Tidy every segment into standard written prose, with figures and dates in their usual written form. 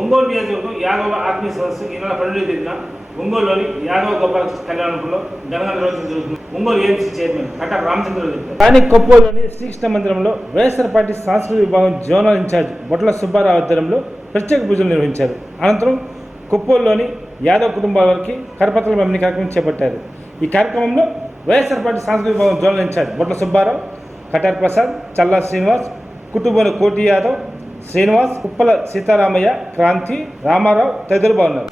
ఒంగోలు నియోజకవర్గం యాదవ ఆత్మీయ సదస్సు ఈ నెల 12వ తేదీన ఒంగోలులోని యాదవ గోపాల కళ్యాణంలో ఘనంగా నిర్వహించడం జరుగుతుంది. ఒంగోలు ఏఎంసీ చైర్మన్ కటా రామచంద్రరావు చెప్పారు. కానీ కొప్పోలోని శ్రీకృష్ణ మందిరంలో వైఎస్ఆర్ పార్టీ సాంస్కృతిక విభాగం జోనల్ ఇన్ఛార్జ్ బొట్ల సుబ్బారావు ఆధ్వర్యంలో ప్రత్యేక పూజలు నిర్వహించారు. అనంతరం కొప్పోలోని యాదవ కుటుంబాల వారికి కరపత్రాల పంపిణీ కార్యక్రమం చేపట్టారు. ఈ కార్యక్రమంలో వైఎస్ఆర్ పార్టీ సాంస్కృతిక విభాగం జోనల్ ఇన్ఛార్జ్ బొట్ల సుబ్బారావు, కటార్ ప్రసాద్, చల్లా శ్రీనివాస్, కుటుంబ కోటి యాదవ్, శ్రీనివాస్, కుప్పల సీతారామయ్య, క్రాంతి, రామారావు తదితరులు బాగున్నారు.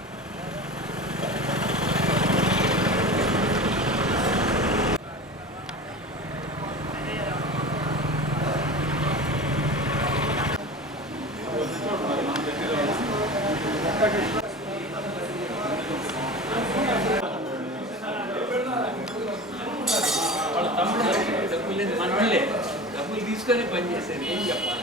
డబ్బులు తీసుకొని పని చేసేది ఏం చెప్పాలి.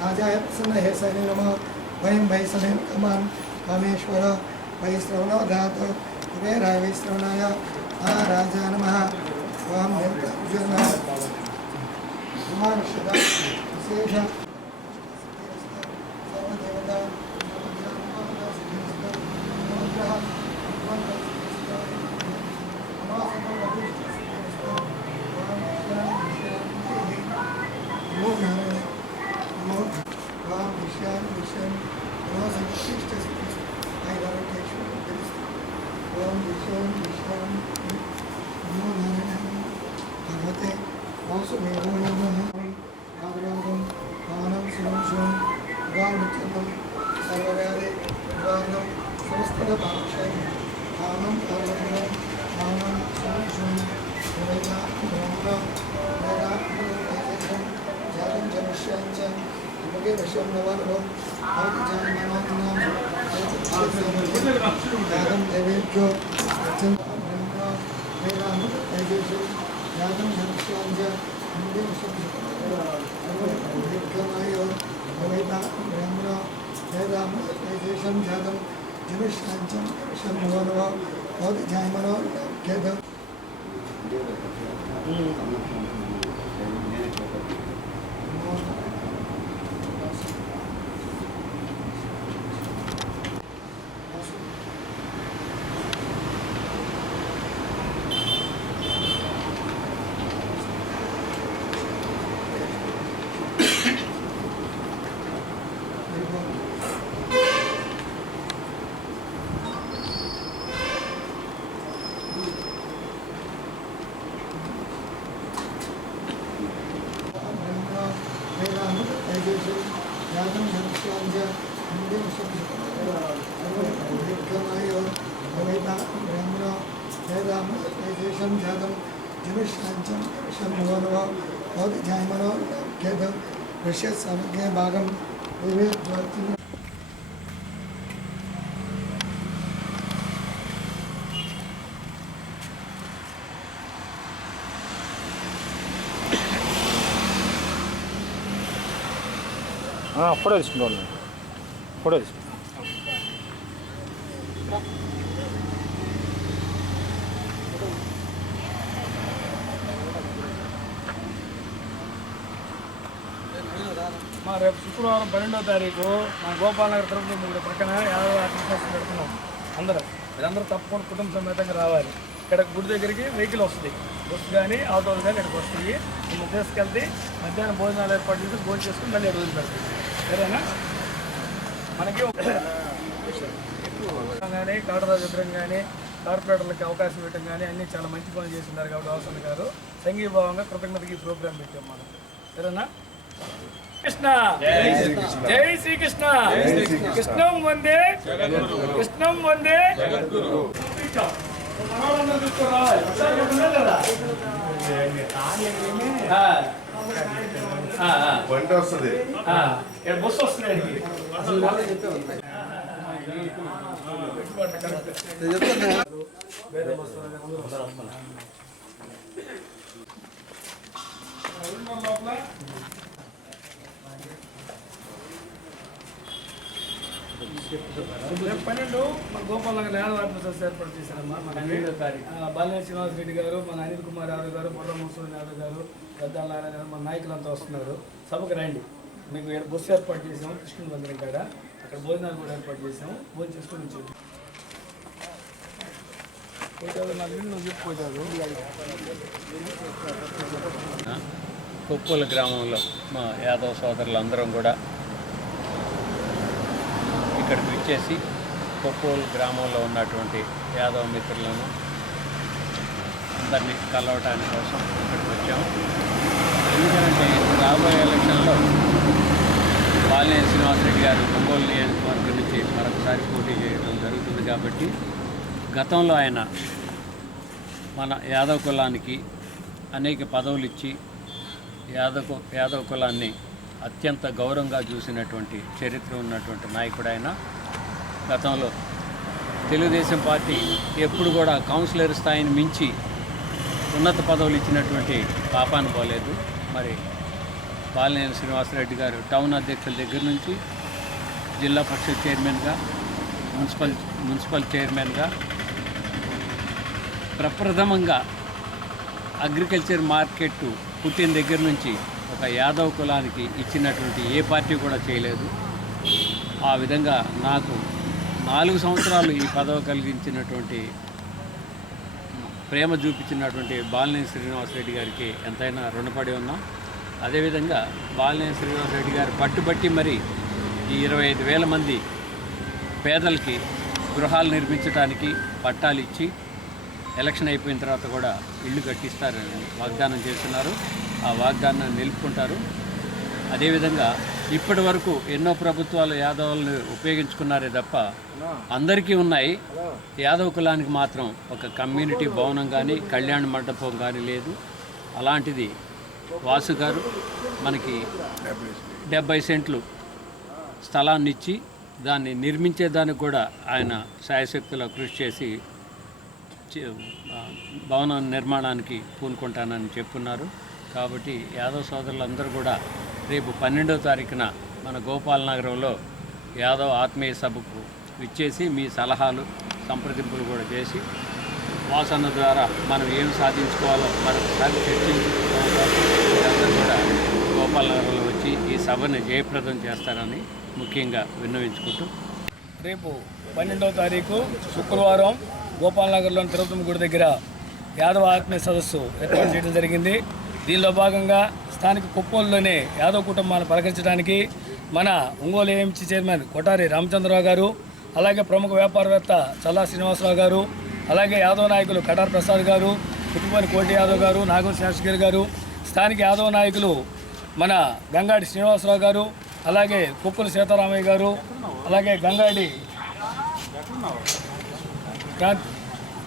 राजाय प्रसन्न हे सैने नमः वयं वैसने कमान कामेश्वर वैश्रवणो धातु कुबेराय वैश्रवणाय राजा नमः वाम यंत्र कुमारशदा विशेष सर्वदेवता भगवते सर्वव्याधि समस्तपाक्षय कामं सर्वं मानं जातं जनिष्यञ्च मुखे वशं नवरो जातं देवेभ्यो जातं जनिष्यञ्च मुखे वशं सर्वमायो भवेता ब्रह्मणो वेदां तेजसं जातं जनिष्यञ्च वशं नवरो भवति जायमनो खेदम् जातं जनिष्यञ्च मुखे वशं सर्वमायो भवेता ब्रह्मणो वेदां तेजसं जातं जनिष्यञ्च वशं नवरो भवति जायमनो खेदम् ऋष्य समग्रे भागं विवेद्वति ఫోటో తీసుకుంటాను. ఫోటో తీసుకుంటాను. రేపు శుక్రవారం 12వ తారీఖు మన గోపాలనగర్ తరపున ప్రక్కన 50 పెడుతున్నాం అందరూ. మీరందరూ తప్పకుండా కుటుంబ సమేతంగా రావాలి. ఇక్కడ గుడి దగ్గరికి వెహికల్ వస్తుంది, బస్సు కానీ ఆటోలు కానీ ఇక్కడికి వస్తాయి. మేము తీసుకెళ్తే మధ్యాహ్నం భోజనాలు ఏర్పాటు చేసి భోజనం చేసుకుని మళ్ళీ ఎక్కడ వదిలిపెడతాం. సరేనా? మనకి కానీ కాటరాజు విగ్రహం కానీ కార్పొరేటర్లకి అవకాశం ఇవ్వడం కానీ అన్నీ చాలా మంచి పనులు చేస్తున్నారు. కాబట్టి వాసన్న గారు సంఘీభావంగా కృతజ్ఞతకి ఈ ప్రోగ్రాం పెట్టాం మనం. సరేనా? కృష్ణ జై శ్రీకృష్ణ, కృష్ణం వందే కృష్ణం వందే. వంట వస్తుంది, బస్సు వస్తుంది. రేపు 12 మన గోపాలంగా నేలవార్పు ఏర్పాటు చేశారమ్మా. మన బాలినేని శ్రీనివాస్ రెడ్డి గారు, మన అనిల్ కుమార్ యాదవ్ గారు, బుర్ర ముసూరి యాదవ్ గారు, పెద్దాల నారాయణ గారు, మన నాయకులంతా వస్తున్నారు. సభకు రండి. మీకు బస్సు ఏర్పాటు చేసాము కృష్ణ మందిరం కాడ. అక్కడ భోజనాలు కూడా ఏర్పాటు చేసాము. భోజనం చేసుకుని నుంచి కొప్పుల గ్రామంలో మా యాదవ సోదరులందరం కూడా ఇక్కడికి వచ్చేసి కొప్పుల గ్రామంలో ఉన్నటువంటి యాదవ మిత్రులను అందరినీ కలవటానికి కోసం ఇక్కడికి వచ్చాము. ఎందుకంటే రాబోయే ఎలక్షన్లో బాలినేని శ్రీనివాసరెడ్డి గారు ఒంగోలు నియోజకవర్గం నుంచి మరొకసారి పోటీ చేయడం జరుగుతుంది. కాబట్టి గతంలో ఆయన మన యాదవ కులానికి అనేక పదవులు ఇచ్చి యాదవ కులాన్ని అత్యంత గౌరవంగా చూసినటువంటి చరిత్ర ఉన్నటువంటి నాయకుడు ఆయన. గతంలో తెలుగుదేశం పార్టీ ఎప్పుడు కూడా కౌన్సిలర్ స్థాయిని మించి ఉన్నత పదవులు ఇచ్చినటువంటి పాపాను పోలేదు. మరి బాలినేని శ్రీనివాసరెడ్డి గారు టౌన్ అధ్యక్షుల దగ్గర నుంచి జిల్లా పరిషత్ చైర్మన్గా, మున్సిపల్ చైర్మన్గా, ప్రప్రథమంగా అగ్రికల్చర్ మార్కెట్ పుట్టిన దగ్గర నుంచి ఒక యాదవ్ కులానికి ఇచ్చినటువంటి ఏ పార్టీ కూడా చేయలేదు. ఆ విధంగా నాకు 4 సంవత్సరాలు ఈ పదవి కలిగించినటువంటి ప్రేమ చూపించినటువంటి బాలినేని శ్రీనివాసరెడ్డి గారికి ఎంతైనా రుణపడి ఉన్నాం. అదేవిధంగా బాలినేని శ్రీనివాసరెడ్డి గారు పట్టుబట్టి మరి ఈ 25,000 మంది పేదలకి గృహాలు నిర్మించడానికి పట్టాలు ఇచ్చి ఎలక్షన్ అయిపోయిన తర్వాత కూడా ఇల్లు కట్టిస్తారని వాగ్దానం చేస్తున్నారు. ఆ వాగ్దానాన్ని నిలుపుకుంటారు. అదేవిధంగా ఇప్పటి వరకు ఎన్నో ప్రభుత్వాలు యాదవులను ఉపయోగించుకున్నారే తప్ప అందరికీ ఉన్నాయి. యాదవ కులానికి మాత్రం ఒక కమ్యూనిటీ భవనం కానీ కళ్యాణ మండపం కానీ లేదు. అలాంటిది వాసు గారు మనకి 70 సెంట్లు స్థలాన్ని ఇచ్చి దాన్ని నిర్మించేదానికి కూడా ఆయన శాయశక్తుల కృషి చేసి భవన నిర్మాణానికి పూనుకుంటానని చెప్పున్నారు. కాబట్టి యాదవ సోదరులందరూ కూడా రేపు 12వ తారీఖున మన గోపాలనగరంలో యాదవ్ ఆత్మీయ సభకు విచ్చేసి మీ సలహాలు సంప్రదింపులు కూడా చేసి వాసన ద్వారా మనం ఏం సాధించుకోవాలో మరొకసారి చర్చించుకోవడం కూడా గోపాలనగరంలో వచ్చి ఈ సభని జయప్రదం చేస్తారని ముఖ్యంగా విన్నవించుకుంటూ రేపు 12వ తారీఖు శుక్రవారం గోపాలనగర్లోని తిరుపతి గుడి దగ్గర యాదవ ఆత్మీయ సదస్సు ఏర్పాటు చేయడం జరిగింది. దీనిలో భాగంగా స్థానిక కుప్పంలోనే యాదవ కుటుంబాన్ని పలకరించడానికి మన ఒంగోలు ఏఎంసీ చైర్మన్ కొటారి రామచంద్రరావు గారు, అలాగే ప్రముఖ వ్యాపారవేత్త చల్లా శ్రీనివాసరావు గారు, అలాగే యాదవ నాయకులు కటార్ ప్రసాద్ గారు, కుటుంబాని కోటి యాదవ్ గారు, నాగం శాస్త్రి గారు, స్థానిక యాదవ నాయకులు మన గంగాడి శ్రీనివాసరావు గారు, అలాగే కుక్కుల సీతారామయ్య గారు, అలాగే గంగాడి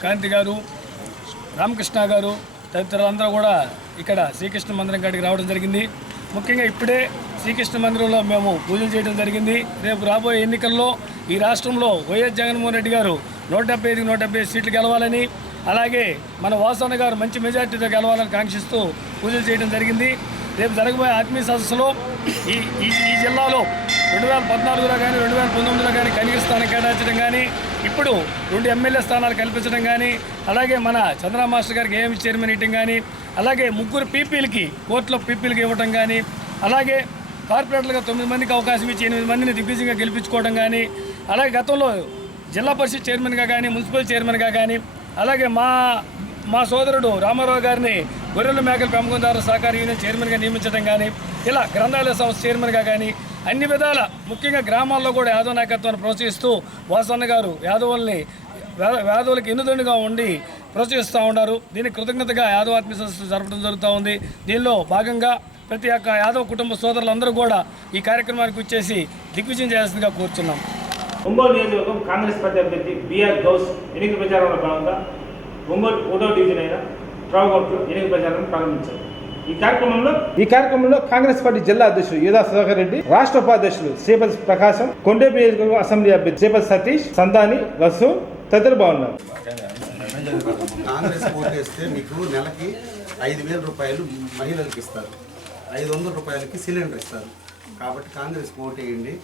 కాంతి గారు, రామకృష్ణ గారు తదితరులందరూ కూడా ఇక్కడ శ్రీకృష్ణ మందిరం కాడికి రావడం జరిగింది. ముఖ్యంగా ఇప్పుడే శ్రీకృష్ణ మందిరంలో మేము పూజలు చేయడం జరిగింది. రేపు రాబోయే ఎన్నికల్లో ఈ రాష్ట్రంలో వైఎస్ జగన్మోహన్ రెడ్డి గారు 175 సీట్లు గెలవాలని, అలాగే మన వాసన్న గారు మంచి మెజార్టీతో గెలవాలని కాంక్షిస్తూ పూజలు చేయడం జరిగింది. రేపు జరగబోయే ఆత్మీయ సదస్సులో ఈ జిల్లాలో 2014లో కానీ 2019లో కానీ కనీస స్థానం కేటాయించడం కానీ, ఇప్పుడు 2 ఎమ్మెల్యే స్థానాలు కల్పించడం కానీ, అలాగే మన చంద్ర మాస్టర్ గారికి ఏఎంసీ చైర్మన్ ఇవ్వడం కానీ, అలాగే 3 పీపీలకి కోర్టులో పీపీలకి ఇవ్వడం కానీ, అలాగే కార్పొరేటర్లుగా 9 మందికి అవకాశం ఇచ్చి 8 మందిని దిగ్విజయంగా గెలిపించుకోవడం కానీ, అలాగే గతంలో జిల్లా పరిషత్ చైర్మన్గా కానీ మున్సిపల్ చైర్మన్గా కానీ అలాగే మా సోదరుడు రామారావు గారిని గొర్రెల మేకల పెంపకందారుల సహకార యూనియన్ చైర్మన్గా నియమించడం కానీ ఇలా గ్రంథాలయ సంస్థ చైర్మన్గా కానీ అన్ని విధాల ముఖ్యంగా గ్రామాల్లో కూడా యాదవ నాయకత్వాన్ని ప్రోత్సహిస్తూ వాసన్న గారు యాదవులకి ఎన్నుదండుగా ఉండి ప్రోత్సహిస్తూ ఉన్నారు. దీనికి కృతజ్ఞతగా యాదవ ఆత్మీయ సదస్సు జరపడం జరుగుతూ ఉంది. దీనిలో భాగంగా ప్రతి ఒక్క యాదవ కుటుంబ సోదరులందరూ కూడా ఈ కార్యక్రమానికి వచ్చేసి దిగ్విజయం చేయాల్సిందిగా కోరుచున్నాం. ఒంగోలు నియోజకవర్గం కాంగ్రెస్ పార్టీ అభ్యర్థి బిఆర్ గౌస్ ఎన్నికల ప్రచారంలో భాగంగా ఒంగోలు 1వ డివిజన్ అయిన ట్రావకోట్లో ఎన్నికల ప్రచారం ప్రారంభించారు. ఈ కార్యక్రమంలో కాంగ్రెస్ పార్టీ జిల్లా అధ్యక్షుడు యూదా సుధాకర్ రెడ్డి, రాష్ట్ర ఉపాధ్యక్షులు శ్రీపతి ప్రకాశం, కొండేపు నియోజకవర్గం అసెంబ్లీ అభ్యర్థి శ్రీపతి సతీష్, సంతాని, రసు తదితరులు బాగున్నారు. కాంగ్రెస్ ఓటేస్తే మీకు నెలకి 5,000 రూపాయలు మహిళలకు ఇస్తారు, 500 రూపాయలకి సిలిండర్ ఇస్తారు. కాబట్టి కాంగ్రెస్ ఓటేయండి.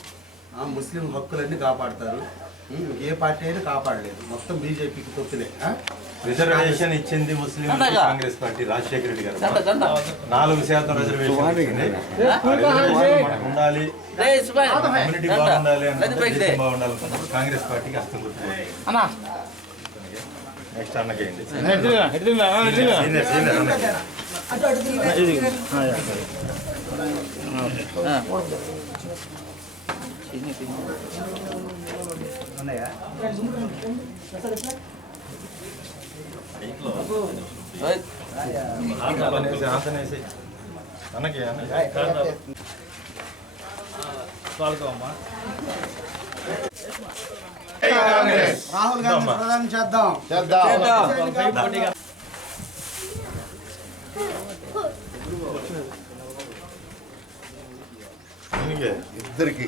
ముస్లిం హక్కులన్నీ కాపాడతారు. ఏ పార్టీ అయినా కాపాడలేదు, మొత్తం బీజేపీకి తొత్తులే. రిజర్వేషన్ ఇచ్చింది ముస్లిం కాంగ్రెస్ పార్టీ రాజశేఖర రెడ్డి గారు 4% రిజర్వేషన్ మనకు ఉండాలి, కమ్యూనిటీ బాగుండాలి అంటే బాగుండాలనుకున్నప్పుడు కాంగ్రెస్ పార్టీకి హస్తం గుర్తు. నెక్స్ట్ అన్నకేయండి. రాహుల్ గాంధీ ప్రధాని చేద్దాం. ఇద్దరికి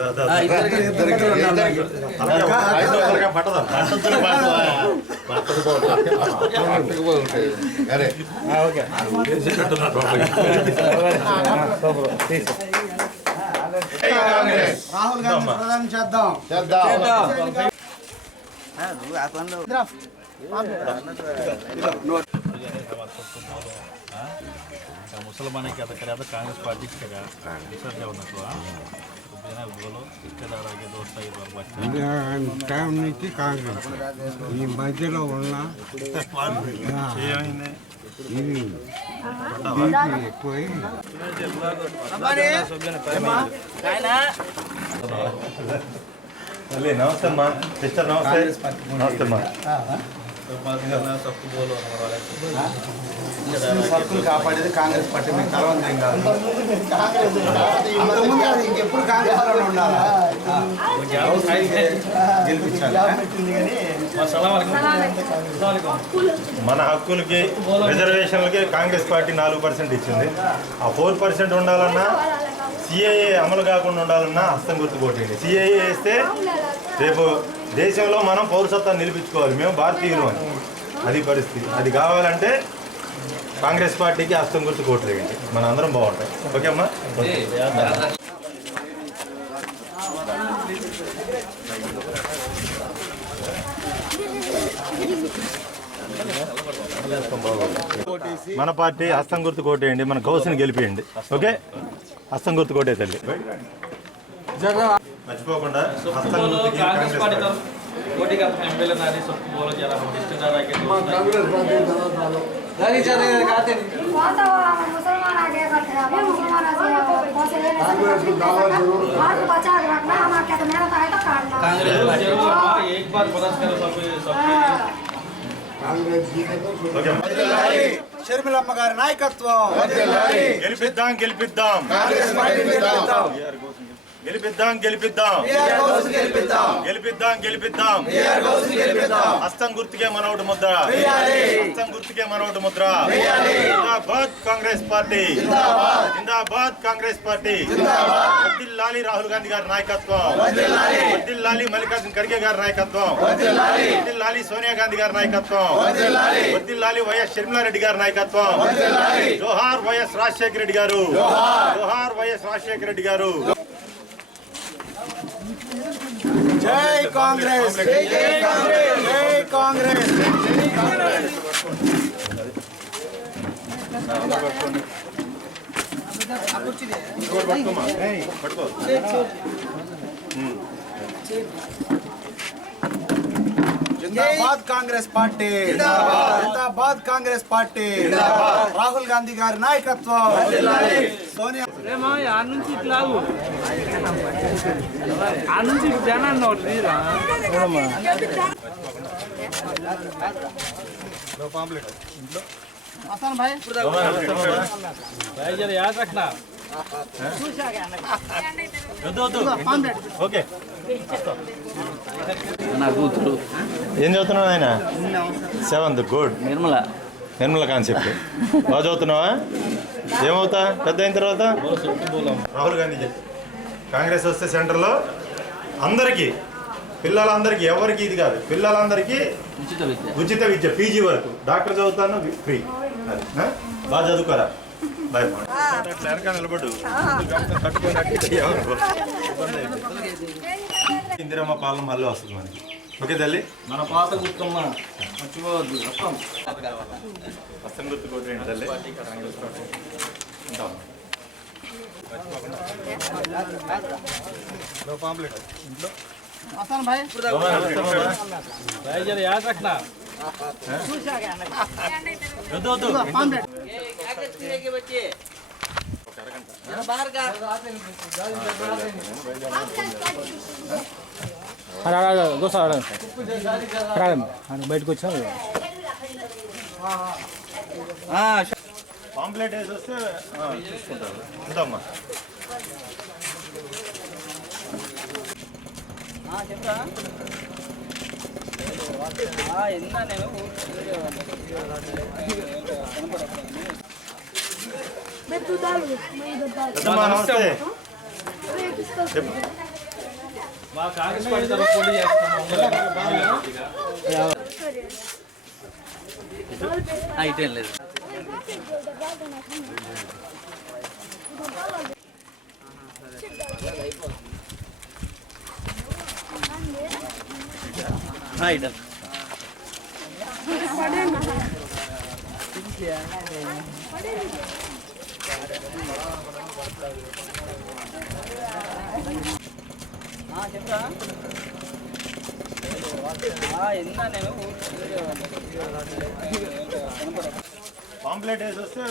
రాహుల్ గాంధీ ప్రధాని చేద్దాం. मुसलमान क्या करे तो कांग्रेस पार्टी का दूसरा क्या होना तो बिना बोलो ठेकेदार आगे दोस्त ये बात టైం నుంచి కాంగ్రెస్ ఈ మధ్యలో ఉన్న ఇది బీపీ ఎక్కువై नमस्ते माँ सिस्टर नमस्ते नमस्ते माँ హక్కులు కాపాడేది కాంగ్రెస్ పార్టీ. మీకు కలవందేం కాదు. ఇంకెప్పుడు కాంగ్రెస్ లో ఉండాలా? గెలిపించాలి. మన హక్కులకి రిజర్వేషన్లకి కాంగ్రెస్ పార్టీ 4% ఇచ్చింది. ఆ 4% ఉండాలన్నా సిఏఏ అమలు కాకుండా ఉండాలన్నా హస్తం గుర్తు కొట్టండి. సిఏఏ వేస్తే రేపు దేశంలో మనం పౌరసత్వాన్ని నిలిపించుకోవాలి. మేము భారతీయులు అని, అది పరిస్థితి. అది కావాలంటే కాంగ్రెస్ పార్టీకి హస్తం గుర్తు కొట్టేయండి, మన అందరం బాగుంటాం. ఓకే అమ్మా. మన పార్టీ హస్తం గుర్తు కొట్టేయండి, మన గౌస్ని గెలిపియండి. ఓకే, హస్తం గుర్తు కొట్టే తల్లి మర్చిపోకుండా హస్తం గుర్తుకి కాంగ్రెస్ పార్టీ. షర్మిలమ్మ గారి నాయకత్వం గెలిపిద్దాం గెలిపిద్దాం గెలిపిద్దాం గెలిపిద్దాం గెలిపిద్దాం గెలిపిద్దాం హస్తం గుర్తుకే మనోడు ముద్ర, హస్తం గుర్తుకే మనోడు ముద్ర. జిందాబాద్ కాంగ్రెస్ పార్టీ, జిందాబాద్ కాంగ్రెస్ పార్టీ. వర్ధిల్లాలి రాహుల్ గాంధీ గారి నాయకత్వం, వర్ధిల్లాలి మల్లికార్జున ఖర్గే గారి నాయకత్వం, వర్ధిల్లాలి సోనియా గాంధీ గారి నాయకత్వం, వర్ధిల్లాలి వైఎస్ షర్మిలారెడ్డి గారి నాయకత్వం. జోహార్ వైఎస్ రాజశేఖర రెడ్డి గారు, జోహార్ వైఎస్ రాజశేఖర రెడ్డి గారు. జై కాంగ్రెస్, జై కాంగ్రెస్, జై కాంగ్రెస్. పట్టుకో జిందాబాద్ కాంగ్రెస్ పార్టీ, జిందాబాద్ కాంగ్రెస్ పార్టీ, రాహుల్ గాంధీ గారి నాయకత్వం, సోనియా నుంచి ఇట్లా నుంచి జనాన్ని యాద్ రఖనా ఓకే నా కూతురు ఏం చదువుతున్నావు ఆయన? 7th. గుడ్. నిర్మల కాన్సెప్ట్ బాగా చదువుతున్నావా? ఏమవుతా పెద్ద అయిన తర్వాత? రాహుల్ గాంధీ చెప్పి కాంగ్రెస్ వస్తే సెంటర్లో అందరికీ, పిల్లలందరికీ, ఎవరికి ఇది కాదు, పిల్లలందరికీ ఉచిత విద్య, పీజీ వరకు. డాక్టర్ చదువుతాను ఫ్రీ. అది బాగా చదువుకోరా. బాయ్. వెనక నిలబడు. ఇందిరమ్మ పాలన మళ్ళీ వస్తుంది మనకి. ఓకే తల్లి, మన పాత గుర్తమ్మ మర్చిపోవద్దు. అస్తం గుర్తు కొట్టండి తల్లి. ఉంటాం. యాద్ రఖనా బయటకు వచ్చా పాంప్లెట్ వేసి వస్తే చూసుకుంటారు. ఉంటామ్మా. నమస్తే. మా కాంగ్రెస్ పార్టీ తరఫు పోటీ చేస్తున్నాం. ఇటేం లేదు. పాంప్లెట్ వేసి వస్తే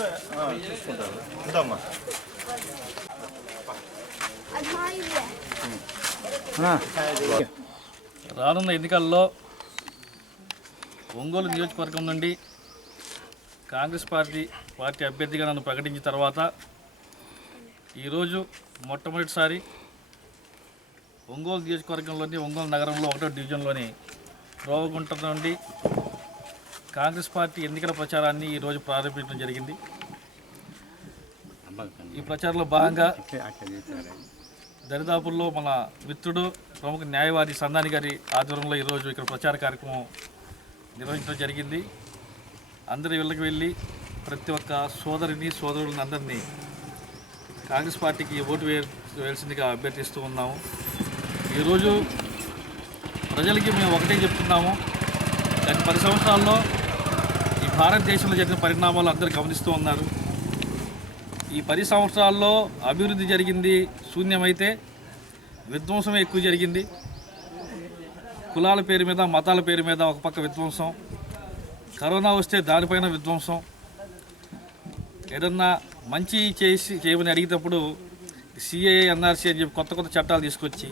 చూసుకుంటారు. ఉంటామ్మా. రానున్న ఎన్నికల్లో ఒంగోలు నియోజకవర్గం నుండి కాంగ్రెస్ పార్టీ అభ్యర్థిగా నన్ను ప్రకటించిన తర్వాత ఈరోజు మొట్టమొదటిసారి ఒంగోలు నియోజకవర్గంలోని ఒంగోలు నగరంలో 1వ డివిజన్లోని రోవగుంట నుండి కాంగ్రెస్ పార్టీ ఎన్నికల ప్రచారాన్ని ఈరోజు ప్రారంభించడం జరిగింది. ఈ ప్రచారంలో భాగంగా దరిదాపుల్లో మన మిత్రుడు ప్రముఖ న్యాయవాది సందాని గారి ఆధ్వర్యంలో ఈరోజు ఇక్కడ ప్రచార కార్యక్రమం నిర్వహించడం జరిగింది. అందరి ఇళ్ళకి వెళ్ళి ప్రతి ఒక్క సోదరులను అందరినీ కాంగ్రెస్ పార్టీకి ఓటు వేయాల్సిందిగా అభ్యర్థిస్తూ ఉన్నాము. ఈరోజు ప్రజలకి మేము ఒకటే చెప్తున్నాము, గత 10 సంవత్సరాల్లో ఈ భారతదేశంలో జరిగిన పరిణామాలు అందరూ గమనిస్తూ ఉన్నారు. ఈ 10 సంవత్సరాల్లో అభివృద్ధి జరిగింది శూన్యమైతే విధ్వంసమే ఎక్కువ జరిగింది. కులాల పేరు మీద, మతాల పేరు మీద ఒక పక్క విధ్వంసం, కరోనా వస్తే దానిపైన విధ్వంసం, ఏదన్నా మంచి చేయమని అడిగేటప్పుడు సిఏఏ ఎన్ఆర్సీ అని చెప్పి కొత్త చట్టాలు తీసుకొచ్చి,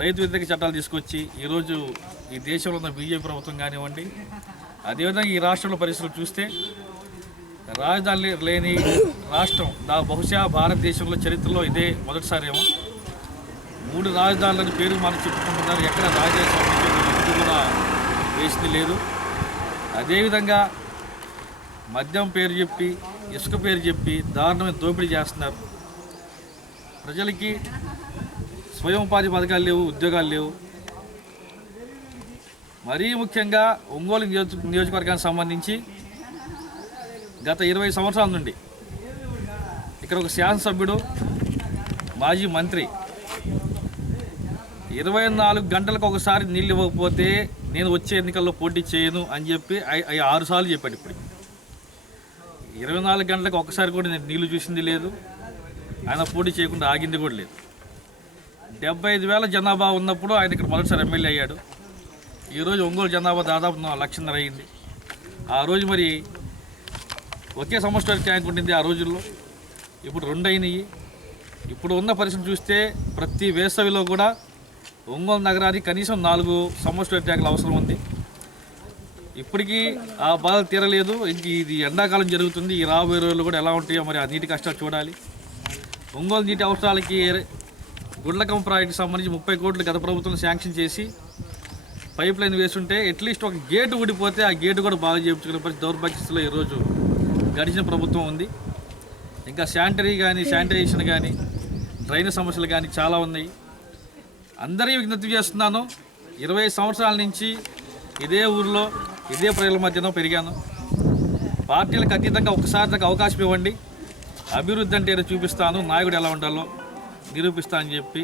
రైతు వ్యతిరేక చట్టాలు తీసుకొచ్చి ఈరోజు ఈ దేశంలో ఉన్న బీజేపీ ప్రభుత్వం కానివ్వండి, అదేవిధంగా ఈ రాష్ట్రంలో పరిస్థితులు చూస్తే రాజధాని లేని రాష్ట్రం బహుశా భారతదేశంలో చరిత్రలో ఇదే మొదటిసారేమో. 3 రాజధానులని పేరు మనం చెప్పుకుంటున్నారు, ఎక్కడ రాజధాని కూడా వేసింది లేదు. అదేవిధంగా మద్యం పేరు చెప్పి, ఇసుక పేరు చెప్పి దారుణమైన దోపిడీ చేస్తున్నారు. ప్రజలకి స్వయం ఉపాధి పథకాలు లేవు, ఉద్యోగాలు లేవు. మరీ ముఖ్యంగా ఒంగోలు నియోజకవర్గానికి సంబంధించి గత 20 సంవత్సరాల నుండి ఇక్కడ ఒక శాసనసభ్యుడు, మాజీ మంత్రి 24 గంటలకు ఒకసారి నీళ్ళు ఇవ్వకపోతే నేను వచ్చే ఎన్నికల్లో పోటీ చేయను అని చెప్పి 6 సార్లు చెప్పాడు. ఇప్పుడు 24 గంటలకు ఒకసారి కూడా నేను నీళ్లు చూసింది లేదు, ఆయన పోటీ చేయకుండా ఆగింది కూడా లేదు. 75,000 జనాభా ఉన్నప్పుడు ఆయన ఇక్కడ మొదటిసారి ఎమ్మెల్యే అయ్యాడు. ఈరోజు ఒంగోలు జనాభా దాదాపు 1,00,000 అయింది. ఆ రోజు మరి ఒకే సంవత్సరానికి ట్యాంక్ ఉంటుంది ఆ రోజుల్లో, ఇప్పుడు 2 అయినాయి. ఇప్పుడు ఉన్న పరిస్థితి చూస్తే ప్రతి వేసవిలో కూడా ఒంగోలు నగరానికి కనీసం 4 సంవత్సరాల ట్యాంకులు అవసరం ఉంది. ఇప్పటికీ ఆ బాధ తీరలేదు. ఇంక ఇది ఎండాకాలం జరుగుతుంది. ఈ రాబోయే రోజుల్లో కూడా ఎలా ఉంటాయో మరి ఆ నీటి కష్టాలు చూడాలి. ఒంగోలు నీటి అవసరాలకి గుండ్లకమ్మ ప్రాజెక్టుకి సంబంధించి 30 కోట్లు గత ప్రభుత్వం శాంక్షన్ చేసి పైప్ లైన్ వేస్తుంటే అట్లీస్ట్ ఒక గేటు ఊడిపోతే ఆ గేటు కూడా బాగా చేయించుకునే పరిస్థితి దౌర్భాగ్యస్థితిలో ఈరోజు గడిచిన ప్రభుత్వం ఉంది. ఇంకా శానిటైజేషన్ కానీ డ్రైనేజ్ సమస్యలు కానీ చాలా ఉన్నాయి. అందరికీ విజ్ఞప్తి చేస్తున్నాను, 20 సంవత్సరాల నుంచి ఇదే ఊరిలో ఇదే ప్రజల మధ్యన పెరిగాను. పార్టీలకు అతీతంగా ఒకసారి నాకు అవకాశం ఇవ్వండి, అభివృద్ధి అంటే ఏదో చూపిస్తాను, నాయకుడు ఎలా ఉండాలో నిరూపిస్తా అని చెప్పి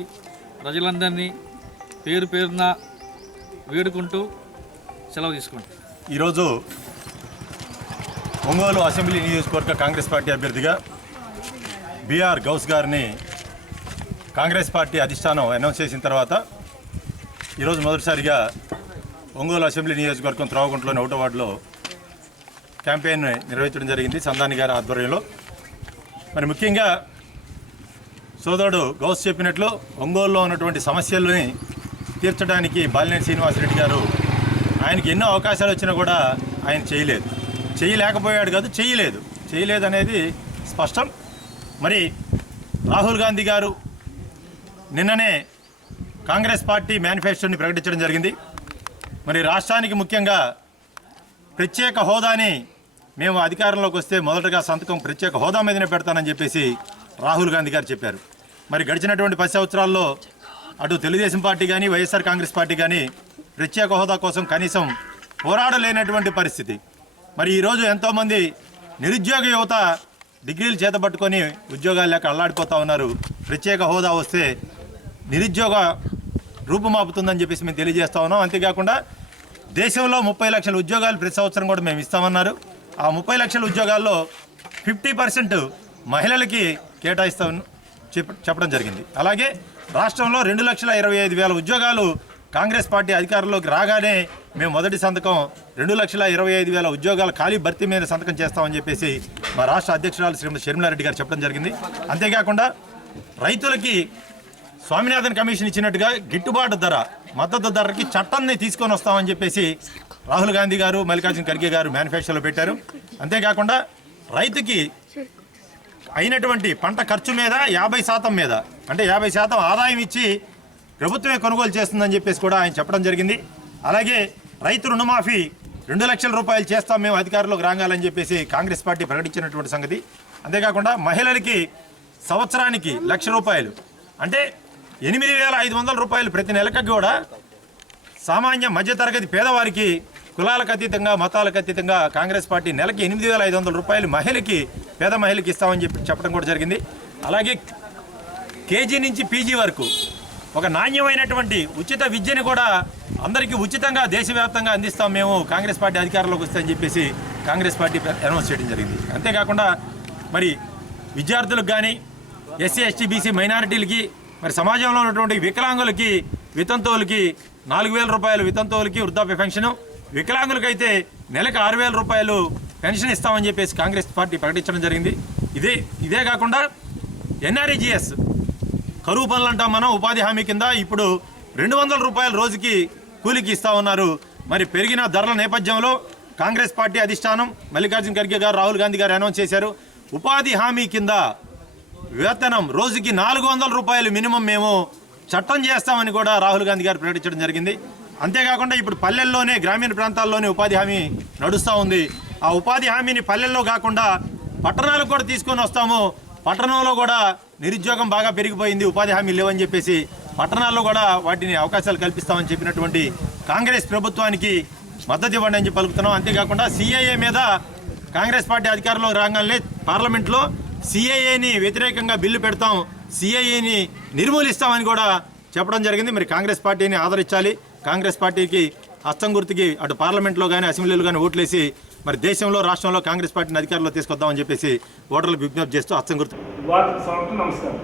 ప్రజలందరినీ పేరు పేరున వేడుకుంటూ సెలవు తీసుకుంటాం. ఈరోజు ఒంగోలు అసెంబ్లీ నియోజకవర్గ కాంగ్రెస్ పార్టీ అభ్యర్థిగా బిఆర్ గౌస్ గారిని కాంగ్రెస్ పార్టీ అధిష్టానం అనౌన్స్ చేసిన తర్వాత ఈరోజు మొదటిసారిగా ఒంగోలు అసెంబ్లీ నియోజకవర్గం త్రోవగుంటలోని 1వ వార్డులో క్యాంపెయిన్ నిర్వహించడం జరిగింది సందాని గారి ఆధ్వర్యంలో. మరి ముఖ్యంగా సోదరుడు గౌస్ చెప్పినట్లు ఒంగోలులో ఉన్నటువంటి సమస్యల్ని తీర్చడానికి బాలినేని శ్రీనివాసరెడ్డి గారు ఆయనకి ఎన్నో అవకాశాలు వచ్చినా కూడా ఆయన చేయలేకపోయాడు కాదు, చేయలేదు అనేది స్పష్టం. మరి రాహుల్ గాంధీ గారు నిన్ననే కాంగ్రెస్ పార్టీ మేనిఫెస్టోని ప్రకటించడం జరిగింది. మరి రాష్ట్రానికి ముఖ్యంగా ప్రత్యేక హోదాని మేము అధికారంలోకి వస్తే మొదటగా సంతకం ప్రత్యేక హోదా మీదనే పెడతానని చెప్పేసి రాహుల్ గాంధీ గారు చెప్పారు. మరి గడిచినటువంటి 10 సంవత్సరాల్లో అటు తెలుగుదేశం పార్టీ కానీ వైఎస్ఆర్ కాంగ్రెస్ పార్టీ కానీ ప్రత్యేక హోదా కోసం కనీసం పోరాడలేనటువంటి పరిస్థితి. మరి ఈరోజు ఎంతోమంది నిరుద్యోగ యువత డిగ్రీలు చేతబట్టుకొని ఉద్యోగాలు లేక అల్లాడిపోతూ ఉన్నారు. ప్రత్యేక హోదా వస్తే నిరుద్యోగ రూపుమాపుతుందని చెప్పేసి మేము తెలియజేస్తా ఉన్నాం. అంతేకాకుండా దేశంలో 30 లక్షల ఉద్యోగాలు ప్రతి సంవత్సరం కూడా మేము ఇస్తామన్నారు. ఆ 30 లక్షల ఉద్యోగాల్లో 50% మహిళలకి కేటాయిస్తామని చెప్పడం జరిగింది. అలాగే రాష్ట్రంలో 2,25,000 ఉద్యోగాలు కాంగ్రెస్ పార్టీ అధికారంలోకి రాగానే మేము మొదటి సంతకం 2,25,000 ఉద్యోగాల ఖాళీ భర్తీ మీద సంతకం చేస్తామని చెప్పేసి మా రాష్ట్ర అధ్యక్షురాలు శ్రీమతి షర్మిలారెడ్డి గారు చెప్పడం జరిగింది. అంతేకాకుండా రైతులకి స్వామినాథన్ కమిషన్ ఇచ్చినట్టుగా గిట్టుబాటు ధర మద్దతు ధరకి చట్టాన్ని తీసుకొని వస్తామని చెప్పేసి రాహుల్ గాంధీ గారు మల్లికార్జున ఖర్గే గారు మేనిఫెస్టోలో పెట్టారు. అంతేకాకుండా రైతుకి అయినటువంటి పంట ఖర్చు మీద 50% మీద అంటే 50% ఆదాయం ఇచ్చి ప్రభుత్వమే కొనుగోలు చేస్తుందని చెప్పేసి కూడా ఆయన చెప్పడం జరిగింది. అలాగే రైతు రుణమాఫీ 2 లక్షల రూపాయలు చేస్తాం మేము అధికారంలోకి రాగాలని చెప్పేసి కాంగ్రెస్ పార్టీ ప్రకటించినటువంటి సంగతి. అంతేకాకుండా మహిళలకి సంవత్సరానికి 1,00,000 రూపాయలు అంటే 8,500 రూపాయలు ప్రతి నెలకి కూడా సామాన్య మధ్యతరగతి పేదవారికి కులాలకు అతీతంగా మతాలకు అతీతంగా కాంగ్రెస్ పార్టీ నెలకి 8,500 రూపాయలు పేద మహిళకి ఇస్తామని చెప్పడం కూడా జరిగింది. అలాగే కేజీ నుంచి పీజీ వరకు ఒక నాణ్యమైనటువంటి ఉచిత విద్యను కూడా అందరికీ ఉచితంగా దేశవ్యాప్తంగా అందిస్తాం మేము కాంగ్రెస్ పార్టీ అధికారంలోకి వస్తామని చెప్పేసి కాంగ్రెస్ పార్టీ అనౌన్స్ చేయడం జరిగింది. అంతేకాకుండా మరి విద్యార్థులకు కానీ ఎస్సీ ఎస్టీ బీసీ మైనారిటీలకి మరి సమాజంలో ఉన్నటువంటి వికలాంగులకి వితంతువులకి 4,000 రూపాయలు వితంతువులకి వృద్ధాప్య పెన్షను, వికలాంగులకైతే నెలకు 6,000 రూపాయలు పెన్షన్ ఇస్తామని చెప్పేసి కాంగ్రెస్ పార్టీ ప్రకటించడం జరిగింది. ఇదే కాకుండా ఎన్ఆర్ఈజీఎస్ కరువు పనులు అంటాం మనం ఉపాధి హామీ కింద ఇప్పుడు 200 రూపాయల రోజుకి కూలికి ఇస్తా ఉన్నారు. మరి పెరిగిన ధరల నేపథ్యంలో కాంగ్రెస్ పార్టీ అధిష్టానం మల్లికార్జున ఖర్గే గారు రాహుల్ గాంధీ గారు అనౌన్స్ చేశారు. ఉపాధి హామీ కింద వేతనం రోజుకి 400 రూపాయలు మినిమం మేము చట్టం చేస్తామని కూడా రాహుల్ గాంధీ గారు ప్రకటించడం జరిగింది. అంతేకాకుండా ఇప్పుడు పల్లెల్లోనే గ్రామీణ ప్రాంతాల్లోనే ఉపాధి హామీ నడుస్తూ ఉంది. ఆ ఉపాధి హామీని పల్లెల్లో కాకుండా పట్టణాలకు కూడా తీసుకొని వస్తాము. పట్టణంలో కూడా నిరుద్యోగం బాగా పెరిగిపోయింది, ఉపాధి హామీ లేవని చెప్పేసి పట్టణాల్లో కూడా వాటిని అవకాశాలు కల్పిస్తామని చెప్పినటువంటి కాంగ్రెస్ ప్రభుత్వానికి మద్దతు ఇవ్వండి అని చెప్పి పలుకుతున్నాం. అంతేకాకుండా సిఏఏ మీద కాంగ్రెస్ పార్టీ అధికారంలో రాగానే పార్లమెంట్లో సిఏఏని వ్యతిరేకంగా బిల్లు పెడతాం, సిఏఏని నిర్మూలిస్తామని కూడా చెప్పడం జరిగింది. మరి కాంగ్రెస్ పార్టీని ఆదరించాలి. కాంగ్రెస్ పార్టీకి హస్తం గుర్తుకి అటు పార్లమెంట్లో కానీ అసెంబ్లీలో కానీ ఓట్లేసి మరి దేశంలో రాష్ట్రంలో కాంగ్రెస్ పార్టీని అధికారంలో తీసుకొద్దామని చెప్పేసి ఓటర్లకు విజ్ఞప్తి చేస్తూ హస్తం గుర్తు. నమస్కారం.